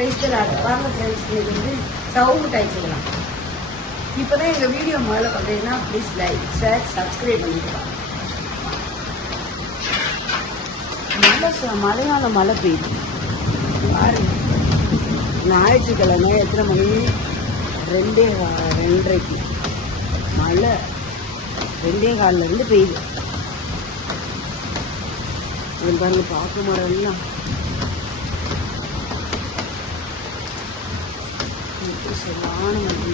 வாங்க ஃப்ரெண்ட்ஸ், இன்னைக்கு வந்து சவு மிட்டாய் செய்யலாம். இப்போதான் எங்கள் வீடியோ முதல்ல பார்த்தீங்கன்னா ப்ளீஸ் லைக் ஷேர் சப்ஸ்கிரைப் பண்ணிக்கலாம். மழையால மழை பெய்யுது பாருங்க. ஞாயிற்றுக்கிழமை எத்தனை மணி? 2:30 மழை 2:15 பெய்யுது. இது பாருங்க, பார்க்க மரம் எல்லாம் சரியான மழை.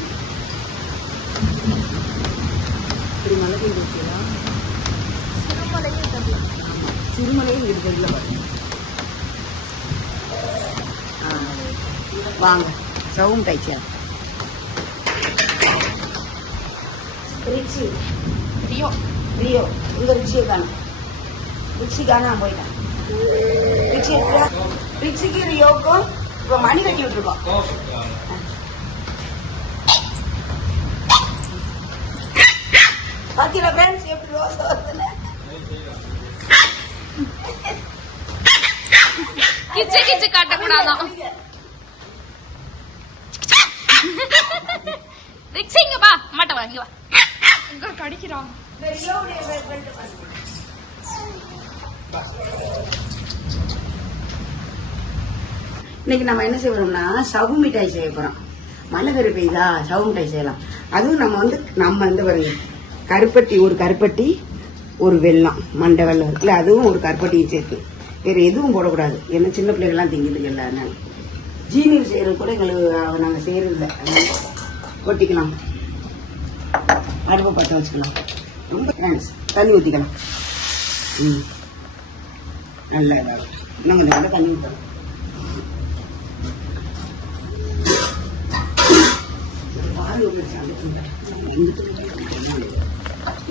இப்படி மழை பெய்து வச்சுக்கலாம். சிறுமலையும் இருக்கிறதுல பாருங்க. வாங்க சவும் டைச்சியா ரிக்ஸி ரியோ ரியோ இங்க ரிக்ஸியை காணும். ரிக்ஸிக்கான நான் போயிட்டேன். ரிக்ஸி ரிக்ஸிக்கு ரியோக்கும் இப்போ மணி கட்டி விட்டுருக்கோம். பாத்தீங்களா ஃப்ரெண்ட்ஸ் எப்படி ரோஸ் வருதுன்னு? கிச்சு கிச்சு காட்டக்கூடாதான். ரிக்ஸிங்க பா மாட்ட வாங்கி வா. இங்க கடிக்குறான். இன்னைக்கு நம்ம என்ன செய்யறோம்னா சவு மிட்டாய் செய்ய போறோம். மழை வேறு பெய்யுதா, சவு மிட்டாய் செய்யலாம். அதுவும் நம்ம இந்த பாருங்க, கருப்பட்டி ஒரு கருப்பட்டி, ஒரு வெல்லம், மண்டை வெல்லம் இருக்குல்ல, அதுவும் ஒரு கருப்பட்டியும் சேர்த்து. வேற எதுவும் போடக்கூடாது, ஏன்னா சின்ன பிள்ளைகள்லாம் திங்குதுங்கல்ல. அதனால ஜீனியில் செய்யறது கூட எங்களுக்கு நாங்கள் செய்யறது இல்லை. கொட்டிக்கலாம், அடுப்பை பற்ற வச்சுக்கலாம். ரொம்ப தண்ணி ஊற்றிக்கலாம். நல்லா இதாகும். இன்னும் நல்லா தண்ணி ஊற்றலாம். பால்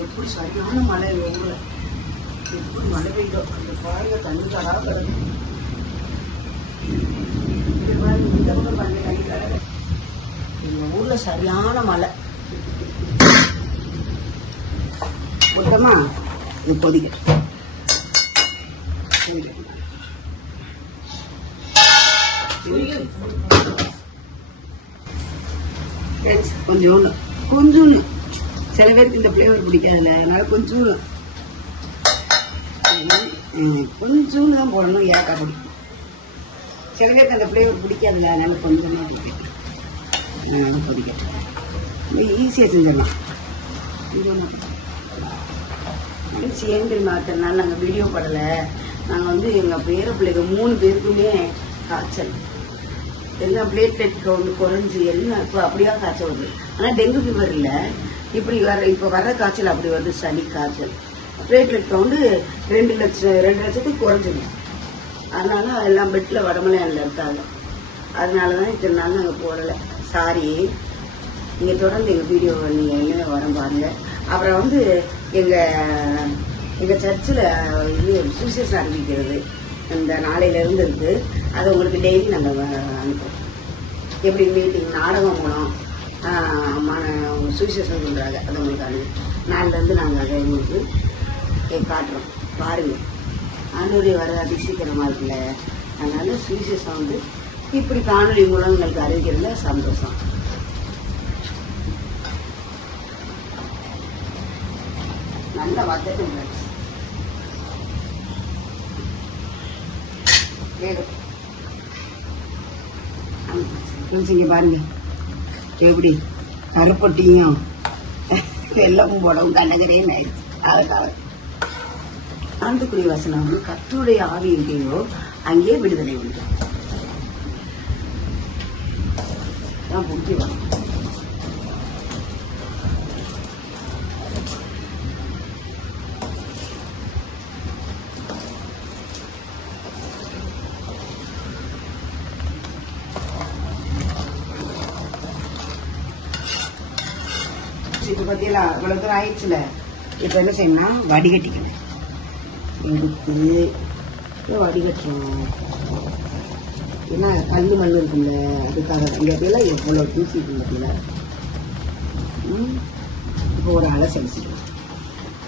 எப்படி சரியான மழை ஊர்ல எப்படி மழை பெய்தோ அந்த பாருங்க. தண்ணி கடா கிடக்கு. இந்த பக்கம் பண்ணி தண்ணி கிடக்கு. எங்க ஊர்ல சரியான மழை. மொத்தமா இது கொதிக்க கொஞ்சம் சில பேருக்கு இந்த பிளேவர் பிடிக்காதுல்ல, அதனால கொஞ்சம் தான் போடணும். ஏக்காய் பிடிக்கும். சில பேருக்கு அந்த பிளேவர் பிடிக்காதுல்ல, அதனால கொஞ்சமா பிடிக்கும். அதனால பிடிக்கும். ஈஸியாக செஞ்சிடலாம். சேர்ந்து மாத்திரனால நாங்கள் வீடியோ படலை. நாங்கள் வந்து எங்கள் பேர பிள்ளைங்க 3 பேருக்குமே காய்ச்சல். எல்லாம் பிளேட்லெட் கவுண்ட் குறைஞ்சி எல்லாம் இப்போ அப்படியா காய்ச்சல் வருது. ஆனால் டெங்கு ஃபீவர் இல்லை, இப்போ வர்ற காய்ச்சல் அப்படி வருது. சளி காய்ச்சல் பிளேட்லெட் கவுண்டு 2 லட்சத்துக்கு குறைஞ்சிடும். அதனால எல்லாம் பெட்டில் வடமலையானில் இருக்காங்க. அதனால தான் இத்தனை நாள் நாங்கள் போடலை. சாரி. நீங்கள் தொடர்ந்து எங்கள் வீடியோ நீங்கள் என்ன வரம் பாருங்க. அப்புறம் வந்து எங்கள் சர்ச்சில் இது சுவிசேஷம் அறிவிக்கிறது இந்த நாளையிலேருந்து இருக்குது. அது உங்களுக்கு டெய்லி நாங்கள் அனுப்புகிறோம். எப்படி மீட்டிங் நாடகம் மூலம் சுவிசேஷம் சொல்கிறாங்க. அதை உங்களுக்கு நாளிலேருந்து நாங்கள் அதை உங்களுக்கு காட்டுறோம். பாருங்கள், ஆண்டவரே வர அதிசீக்கிரமாக இருக்குல்ல. அதனால சுவிசேஷம் வந்து இப்படி காணொலி மூலம் உங்களுக்கு அறிவிக்கிறதுல சந்தோஷம். நல்லா வதக்கும் இங்கே பாருங்க எப்படி கருப்பட்டியும் வெள்ளமும் போடவும் கண்ணகரையும் ஆயிடுச்சு. அதுக்காக ஆண்டுக்குரிய வசனம் வந்து கர்த்தருடைய ஆவி எங்கேயோ அங்கேயே விடுதலை உண்டு. தான் முக்கியம். இது பத்தியில இவ்வளவு தூரம் ஆயிடுச்சுல. இப்ப என்ன செய்யணும்னா வடிகட்டிக்கணும். எடுத்து வடிகட்டணும். ஏன்னா கல் மண் இருக்குல்ல, அதுக்காக இங்க அப்படியெல்லாம் எவ்வளவு தூசி இருக்கு பத்தியில. இப்போ ஒரு அலை செலுத்திக்கணும்.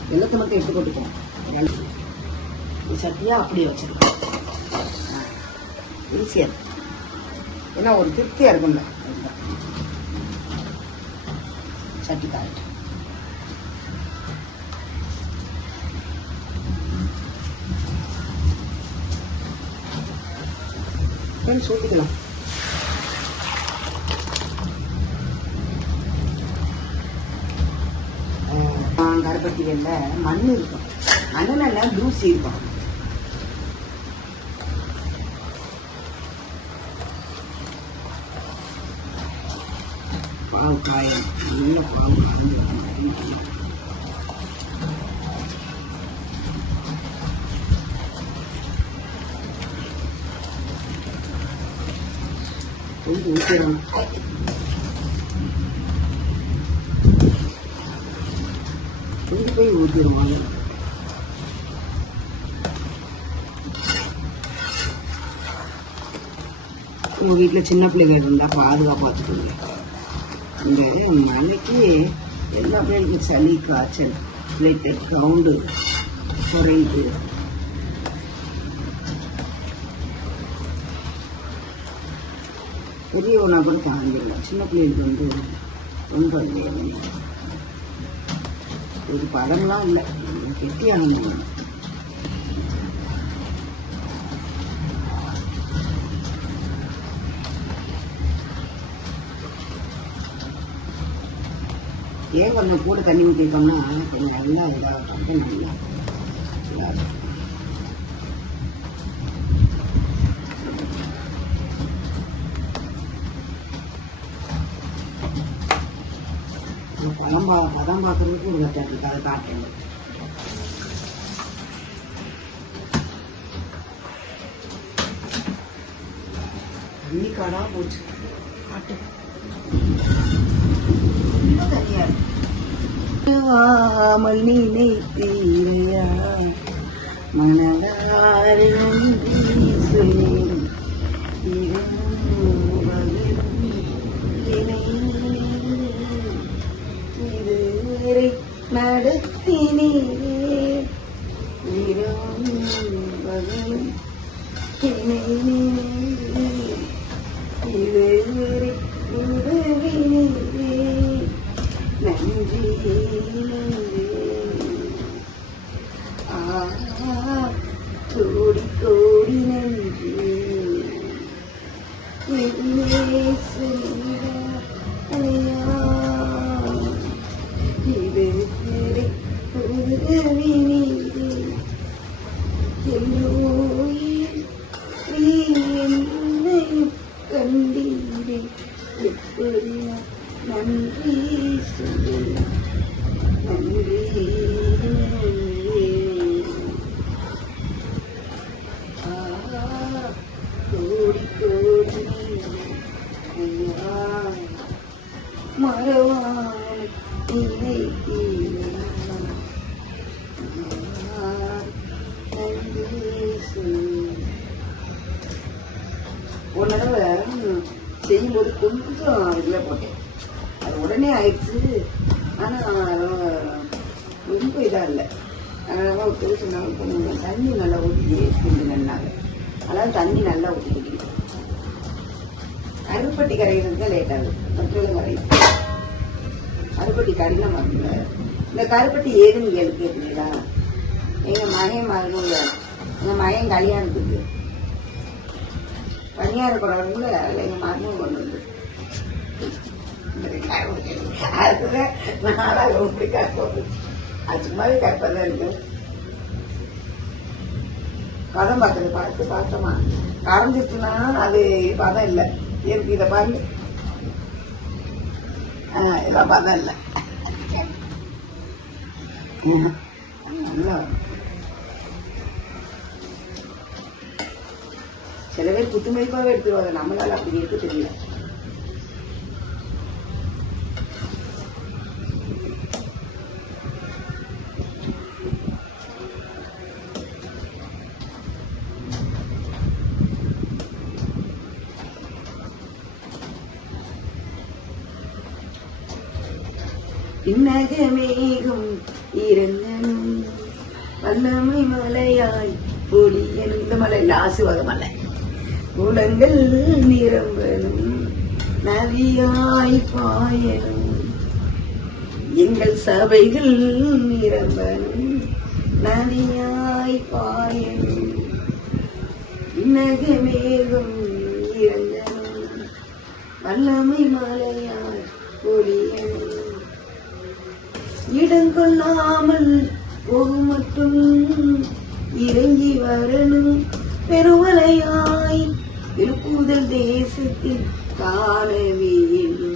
வெள்ளத்தை மட்டும் எடுத்து போட்டுக்கணும். சட்டியா அப்படியே வச்சிருக்கோம். ஈஸியா ஏன்னா ஒரு திருப்தியா இருக்கும்ல. சட்டி காட்டு சூட்டிக்கலாம். கருப்பட்டிகள்ல மண் இருக்கும், மண்ணுல தூசி இருக்கும். பால் காயம் நல்ல பால் கொஞ்சம் ஊற்றிடணும். கொண்டு போய் ஊற்றிடுவாங்க. உங்கள் வீட்டில் சின்ன பிள்ளைகள் இருந்தால் பாதுகாப்பாக வச்சுக்கோங்க. இந்த மழைக்கு எல்லா பிள்ளைகளுக்கும் சளி, காய்ச்சல், பிளேட்லெட் கவுண்டு குறையுது. பெரியவனா கூட தாங்கிடலாம், சின்ன பிள்ளைகளுக்கு ரொம்ப ஒரு பழம்லாம் இல்லை, கெட்டியாக. ஏன் கொஞ்சம் கூட தண்ணி ஊற்றிட்டோம்னா கொஞ்சம் நல்லா இதாகும், நல்லா இதாகும். பதம் பார்க்கறதுக்கு ஒரு கட்டை இருக்கு, அதை காட்டுங்க. தண்ணி காடா போச்சு, காட்டு ரொம்ப தனியா இருக்கு. நினைத்தீரையா மனதாரி சொன்னேன் இதுவரை நடத்தினீரே பகலும் இதுவரை உதவினீரே நன்றி நன்றி. கோடி கோடி நன்றி. இதுவரை உதவினீரே என்னை கண்டீரே எப்படியா நன்றி சொல்லு நன்றி. கோடி கோடி ஐயா மறவாமல் நினைத்தீரே நன்றி சொல்லு. ஒரு தடவை செய்யும்போது கொஞ்சம் இதில் போட்டேன், அது உடனே ஆயிடுச்சு. ஆனால் ரொம்ப இதாக இல்லை. அதனால ஒரு சொன்னாங்க கொஞ்சம் தண்ணி நல்லா ஊற்றி கிண்டுனாங்க. அதாவது தண்ணி நல்லா ஊற்றி குடிக்கணும். கருப்பட்டி கரைகிறது தான் லேட் ஆகுது, மற்றவங்க கரையும். கருப்பட்டி கரையில மறந்துல இந்த கருப்பட்டி ஏதுன்னு கேட்குறீங்களா? எங்கள் மகன் மகனும் எங்கள் மகன் கல்யாணத்துக்கு பணியார குறவங்கள எங்கள் மகனும் கொண்டு வந்து அதுதான் நாளாக எப்படி கற்பது. அது சும்மாவே கற்பதான் இருக்கு. பதம் பார்க்குறது பார்த்து பார்த்தோமா கரைஞ்சிச்சுன்னா அது பதம் இல்லை. எனக்கு இதை பாருங்க, இதெல்லாம் பதம் இல்லை. நல்லா சில பேர் குத்துமதிப்பாகவே எடுத்துருவாங்க, நம்மளால அப்படி எடுக்க தெரியல. இன்னகமேகும் இறங்கனும் வல்லமை மலையாய் பொழியன். இந்த மலை இல்லை, ஆசிர்வாத மலை. குளங்கள் நிரம்பணும் நதியாய் பாயணும் எங்கள் சபைகள் நிரம்பணும் நதியாய் பாயணும் விண்ணகமேகம் இறங்கணும் வல்லமை மலையாய் பொழியணும் இடங்கொள்ளாமல் போகும் மட்டும் இறங்கி வரணும் பெருமலையாய் எழுப்புதல் தேசத்தில் காண வேண்டும்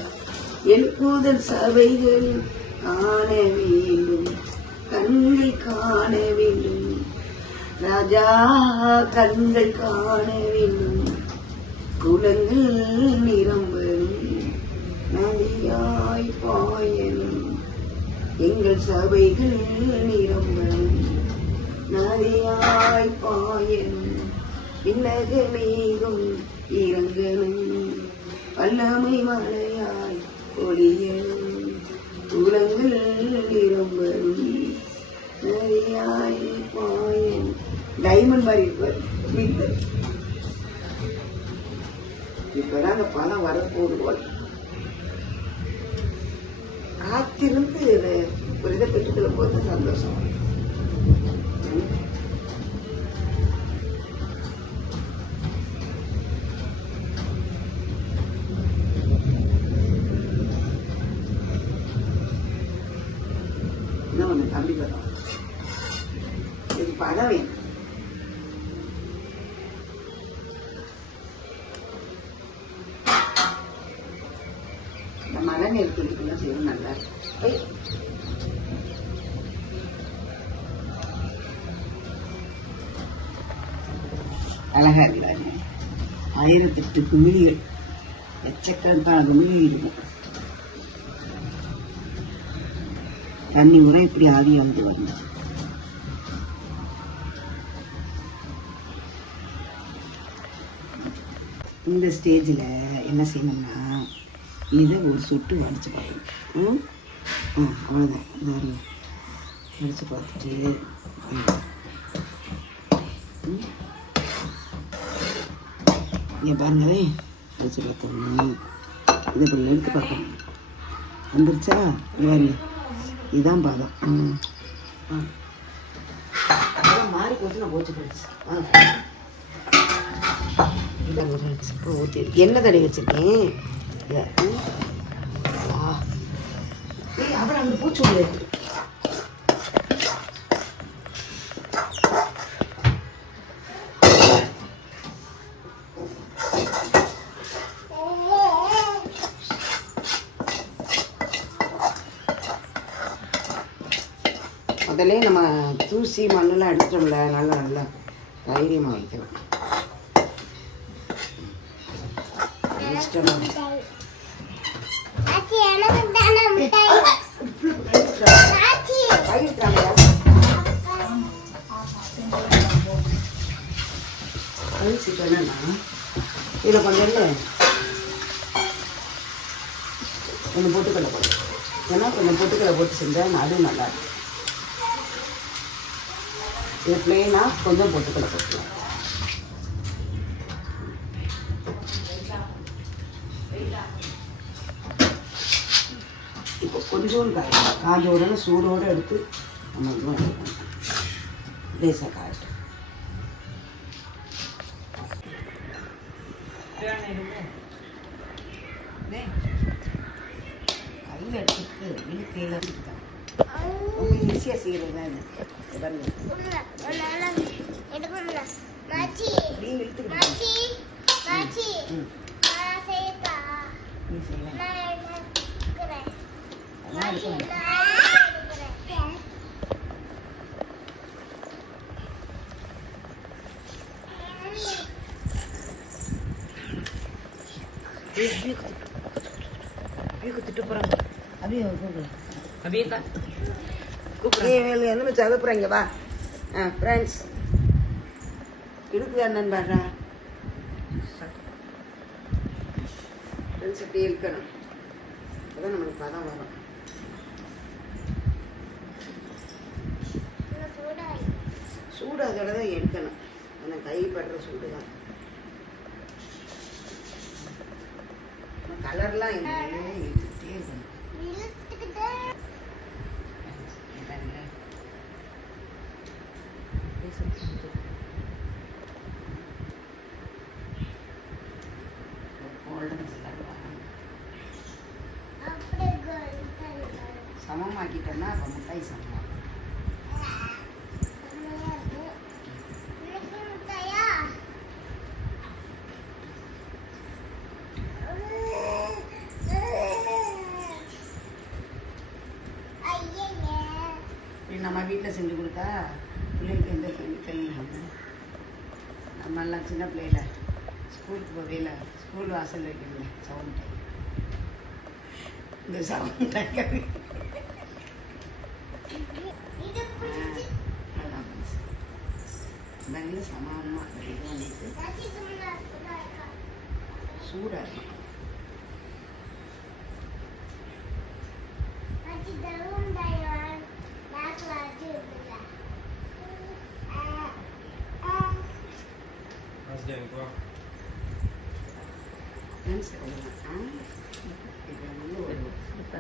எழுப்புதல் சபைகளில் காண வேண்டும் கண்கள் காண வேண்டும் ராஜா கண்கள் காண வேண்டும் குளங்கள் நிரம்பணும் நதியாய் பாயணும் எங்கள் சபைகள் நிரம்பணும் நதியாய் பாயணும் விண்ணகமேகம் இறங்கணும் வல்லமை மலையாய் பொழியணும் குளங்கள் நிரம்பணும் நதியாய் பாயணும் டைமண்ட் மாதிரி இருப்பார் மீட்டர் இப்பதான் அந்த பணம் வரப்போது போல காத்திருந்து ஒரு இதை பெற்றுக்கொள்ள போது சந்தோஷம். என்ன ஒண்ணு தம்பி படம் இது படம் வேணும். இந்த மழை நேரத்துக்கு செய்யணும் நல்லா இருக்கும். அழகா இருக்கிறாங்க. 1008 குமிழிகள் லட்சக்கணக்கான குமிழி இருக்கும். தண்ணி முறை இப்படி ஆவியானது வரணும். இந்த ஸ்டேஜில் என்ன செய்யணும்னா இதை ஒரு சுட்டு வடித்து பார்க்கணும். அவ்வளோதான். இந்த வடித்து பார்த்துட்டு இங்கே பாருங்களே வடித்து பார்த்தோம்னா இதை இப்படி எடுத்து பார்க்கணும். வந்துருச்சா? பாருங்க, இதுதான் பாதம். மாறி போச்சு. நான் போச்சு போயிடுச்சு. இப்போ ஊற்றி எண்ணெய் தடவி வச்சுருக்கேன். இதை அப்புறம் அங்கே பூச்சி விடு. அதிலே நம்ம தூசி மண்ணெல்லாம் எடுத்துட்டோம்ல, நல்லா தைரியமாக வைக்கணும். இதில் கொஞ்சம் பொட்டுக்கடலை போடும். ஏன்னா கொஞ்சம் பொட்டுக்கடலை போட்டு செஞ்சால் அதுவும் நல்லா இருக்கும். இது பிளெயினாக கொஞ்சம் பொட்டுக்கடலை போட்டுக்கலாம். இப்போ கொஞ்சோண்டு காஞ்ச உடனே சூடோடு எடுத்து நம்ம இதுவும் லேசாக காய்ட்டு கையில் எடுத்துட்டு வீட்டில் எடுத்துக்கிட்டேன். ரொம்ப ஈஸியாக செய்கிறது தான் இது. குத்துட்டு போறாங்க. அப்படியே என்ன சதப்புறாங்க. வா ஃப்ரெண்ட்ஸ் இருக்கு என்னன்னு பாடுறா. ஃப்ரெண்ட்ஸ் இப்படி இருக்கணும். அப்பதான் நம்மளுக்கு பதம் வரும். சூடு அதோட தான் எடுக்கணும். ஆனால் கை படுற சூடு தான். இதெல்லாம் இழுத்துட்டே இருக்கணும். சமமாக்கிட்டோம்னா அப்போ முட்டாய் சமம். நம்ம வீட்டில் செஞ்சு கொடுத்தா பிள்ளைகளுக்கு எந்த கெமிக்கல் இல்லாமல் நம்மெல்லாம் சின்ன பிள்ளையில ஸ்கூலுக்கு போகையில் ஸ்கூல் வாசல் வைக்கல சவுண்ட் இந்த சவுண்ட் நல்ல சமானமாக இது பண்ணிட்டு சூடாக இருக்கும்.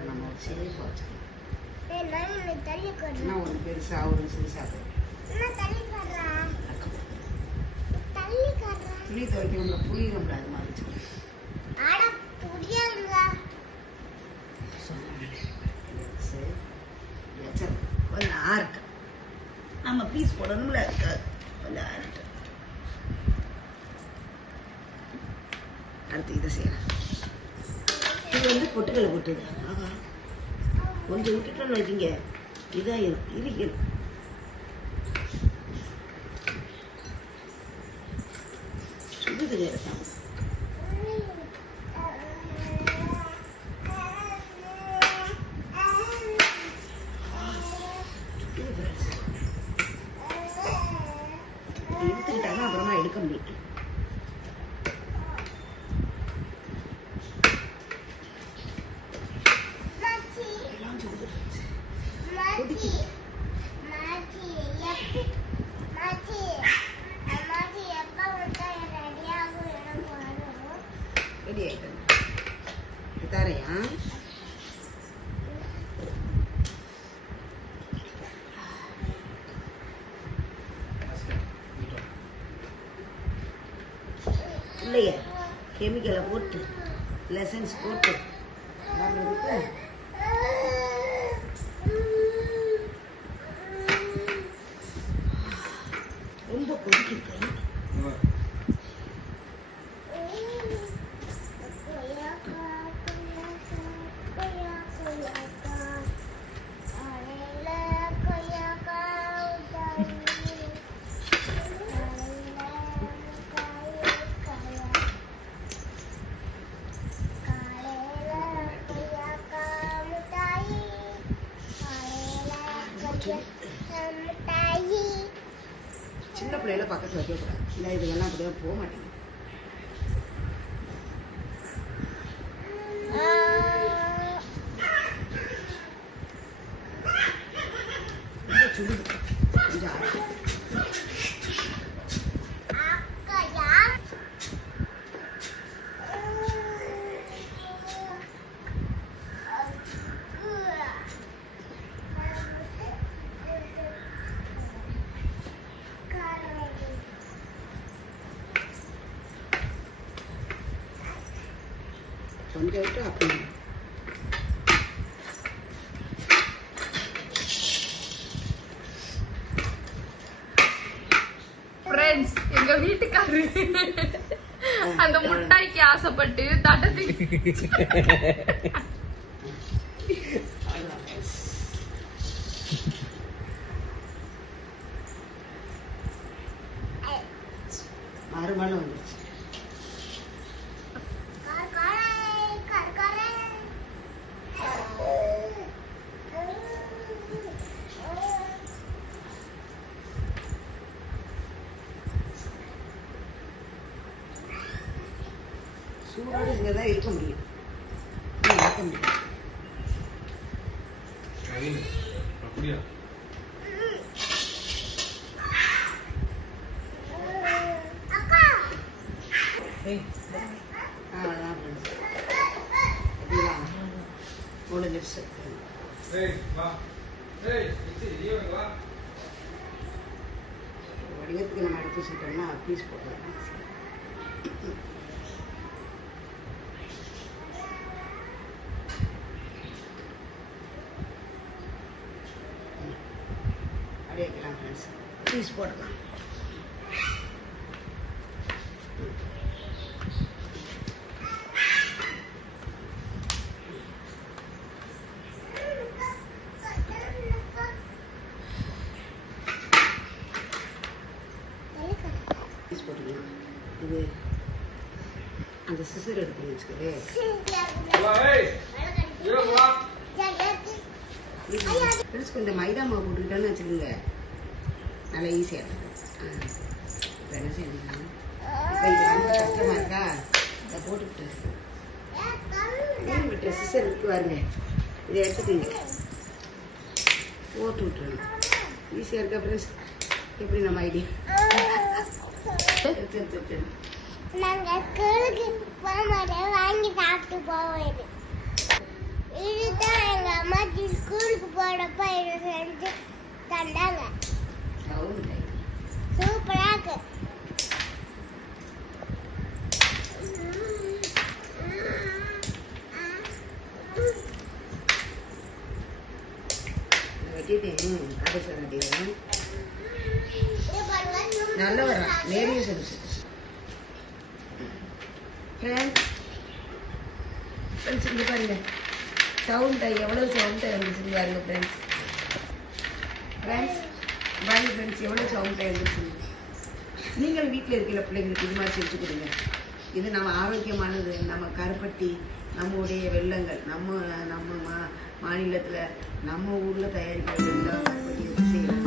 நம்ம ஒரு சேஃபாக வச்சுக்கலாம். ஒரு பெருசாக ஒரு சிறுசாக புளி துவைக்கணும்ல, புளியணும்ல, அது மாதிரி கொஞ்சம் ஆறுட்டு நம்ம பீஸ் போடணும்ல, கொஞ்சம் ஆறுட்டு. அடுத்து இதை செய்யலாம். இது வந்து பொட்டுக்கலை போட்டுது. ஆகா, கொஞ்சம் விட்டுட்டோன்னு வச்சுங்க இதாயிரும், இருக்கணும். சுடுது நேரம் எடுத்துக்கிட்டாங்க, அப்புறமா எடுக்க முடியும். ரெடி ஆயிட்டு தரையா இல்லையா? கெமிக்கலை போட்டு லெசன்ஸ் போட்டு ரொம்ப கொதிக்குது கை. சின்ன பிள்ளைல பக்கத்தில் வைக்கக்கூடாது. இல்லை, இதுக்கெல்லாம் அப்படியே போக மாட்டேங்குது. சுடுது கொஞ்சம் ஆறு. கொஞ்சம் விட்டு அப்படி ஃப்ரெண்ட்ஸ், எங்க வீட்டுக்காரரு அந்த முட்டாய்க்கு ஆசைப்பட்டு தட்டத்தி மறுமணம் வந்துருச்சு. சூடோடு இங்கே தான் இருக்க முடியும். இருக்க முடியும். அப்படியா? அவ்வளோதான். முடிஞ்சிருச்சு. ஏய் வா ஏய் இச்சி நீ வா வடிவத்துக்கு நம்ம எடுத்து வச்சுட்டோம்னா பீஸ் போடலாம். அப்படியே வைக்கலாம் ஃப்ரெண்ட்ஸ். பீஸ் போடலாம். பீஸ் போட்டுக்கலாம். இது அந்த சிசர் எடுத்து வச்சுக்கவே வா ஏய் யோ வா ஃப்ரெண்ட்ஸ். கொஞ்சம் மைதா மாவு போட்டுக்கிட்டோன்னு வச்சுக்கோங்க, நல்லா ஈஸியாக இருக்கும். இப்போ என்ன செய்யணும், இப்போ இது ரொம்ப கஷ்டமாக இருக்கா, இதை போட்டுக்கிட்டு விட்டுற சிசர் இருக்கு பாருங்க, இதை எடுத்துக்கிங்க போட்டு விட்டுருணும். ஈஸியாக இருக்கா ஃப்ரெண்ட்ஸ்? எப்படி நம்ம ஐடியா நாங்கள் ஸ்கூலுக்கு போகும்போது வாங்கி சாப்பிட்டு போவோம். இதுதான் எங்கள் அம்மாச்சி ஸ்கூலுக்கு போனப்ப இதை செஞ்சு தந்தாங்க. சூப்பராக இருக்கு. வெட்டிட்டேன் கடைசி கட்டிடுவேன். நல்லா வரா நிறைய செஞ்சு ஃப்ரெண்ட்ஸ். இங்கே பாருங்க சவுண்டாக எவ்வளோ சவுண்டாக இருந்துச்சு பாருங்க ஃப்ரெண்ட்ஸ். பாருங்க ஃப்ரெண்ட்ஸ் எவ்வளோ சவுண்டாக இருந்துச்சு. நீங்கள் வீட்டில் இருக்கிற பிள்ளைங்களுக்கு இது மாதிரி செஞ்சு கொடுங்க. இது நம்ம ஆரோக்கியமானது. நம்ம கருப்பட்டி, நம்முடைய வெள்ளங்கள், நம்ம மாநிலத்தில் நம்ம ஊரில் தயாரிக்கிற வெள்ளம் கருப்பட்டி வச்சு செய்யலாம்.